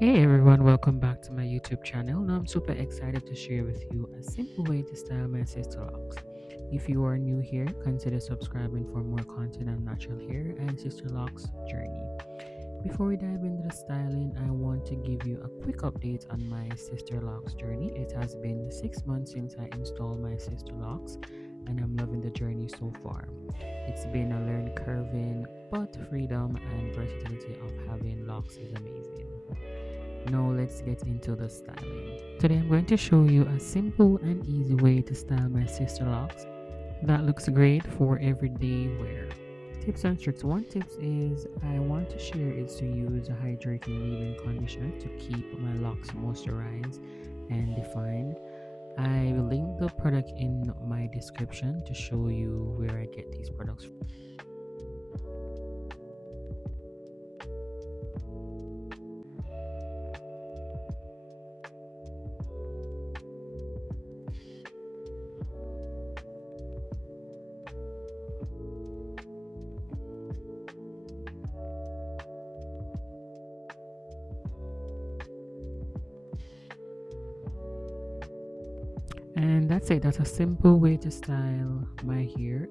Hey everyone, welcome back to my YouTube channel. Now I'm super excited to share with you a simple way to style my sister locks. If you are new here, consider subscribing for more content on natural hair and sister locks journey. Before we dive into the styling, I want to give you a quick update on my sister locks journey. It has been 6 months since I installed my sister locks, and I'm loving the journey so far. It's been a learn curving, but freedom and versatility of having locks is amazing. Now let's get into the styling. Today I'm going to show you a simple and easy way to style my sister locks that looks great for everyday wear. Tips and tricks. One tip is I want to share is to use a hydrating leave-in conditioner to keep my locks moisturized and defined. I will link the product in my description to show you where I get these products from. And that's it. That's a simple way to style my hair.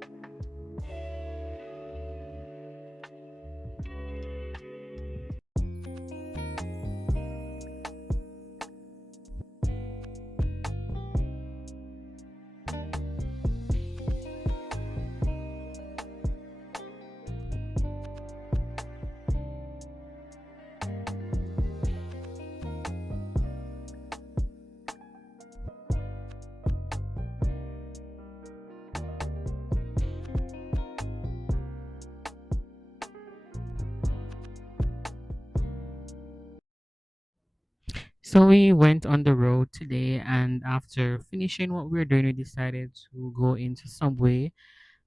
So we went on the road today, and after finishing what we were doing, we decided to go into Subway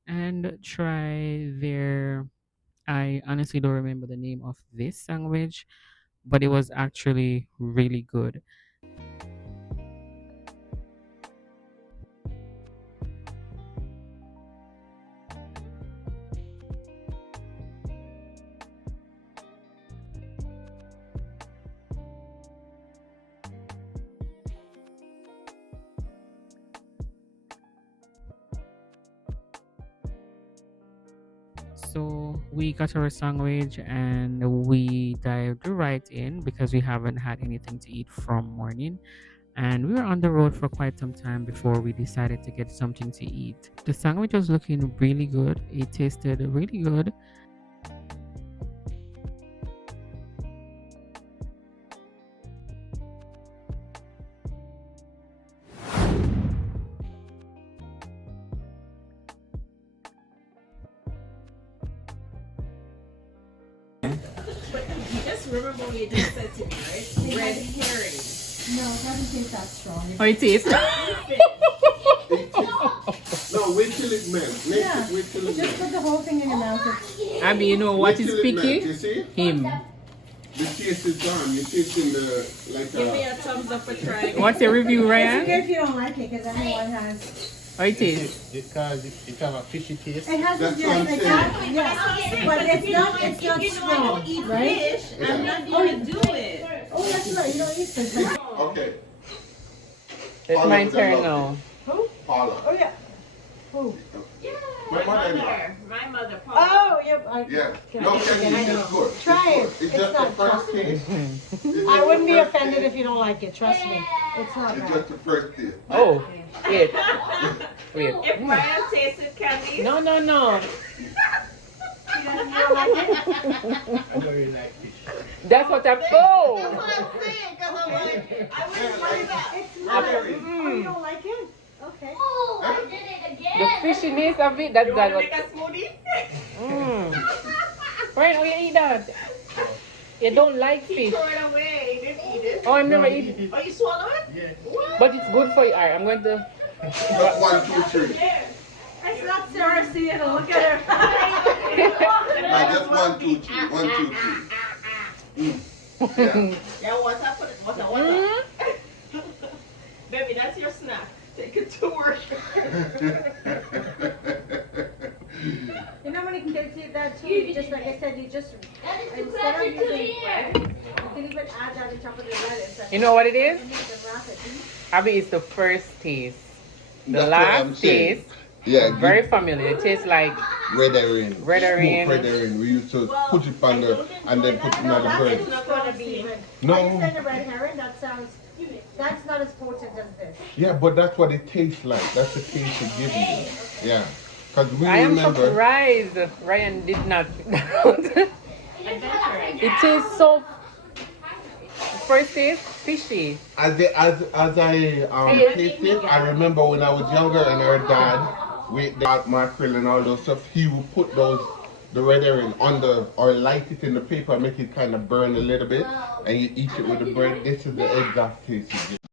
and try their. I honestly don't remember the name of this sandwich, but it was actually really good. So we got our sandwich and we dived right in because we haven't had anything to eat from morning. And we were on the road for quite some time before we decided to get something to eat. The sandwich was looking really good. It tasted really good. Just remember what you just said to me, right? Red herring. No, it doesn't taste that strong. Oh, it is. No, wait till it melts. Yeah. Wait till it Just melts. put the whole thing in your mouth. Abby, you know what Wait is till it melts, picky? you see? Him. The taste is gone. You taste in the, like Give me a... a thumbs up for trying. What's your review, It's Ryan? okay if you don't like it, because everyone has. Oh, it is. Because it have a fishy taste. It has That's a what I'm yes, saying. yes. But it's not strong, right? Fish, I'm not gonna do it. Oh, that's right. You don't eat fish. Okay. It's Paula my would turn love now. Who? Paula. Oh, yeah. Who? My mother-in-law. my mother. Oh, yep. Yeah. Okay. No, Kenny, I it's know. just good. Try it. It's good. It's It's just the not first taste. It's I just wouldn't the be first offended taste. if you don't like it. Trust me. It's not It's bad. just the first taste. Oh, wait. Wait. If Brian tasted candy, No, no, no. You don't like it? I don't really like fish. That's what I. Oh! I wouldn't like that. It's not. Very. Oh, you don't like it? Okay. The fishiness of it, that's You that wanna what. make a smoothie? Right, oh, you eat that. You don't like He fish. threw it away. He didn't eat it. Oh, I've never No, eaten. Oh, you swallow it? Yeah. What? But it's good for you. Alright, I'm going to. Just 1, 2, 3. There. It's not Sarah seeing it. Look at her. No, just 1, 2, 3. 1, 2, 3. Yeah. Yeah, what's up with it? What's up? What's up? Baby, that's your snack. Take it to work. You know when you can get that too? Just like I said, you just instead of using bread, You know what it is? Abby, it's the first taste. The That's what I'm last saying. taste, Yeah, very familiar. It tastes like red herring. Red herring. Smoked red herring. We used to put it on the and then put it on the bread. It's not gonna be. No. You said the red herring. That's not as potent as this. Yeah, but that's what it tastes like. That's the taste it gives you. Yeah. Because we I am remember. surprised Ryan did not pick that out. It tastes so. First taste, fishy. As I taste it, I remember when I was younger and our dad, with the mackerel and all those stuff, he would put the red herring on or light it in the paper, make it kind of burn a little bit, and you eat it with the bread. This is the exact taste you get.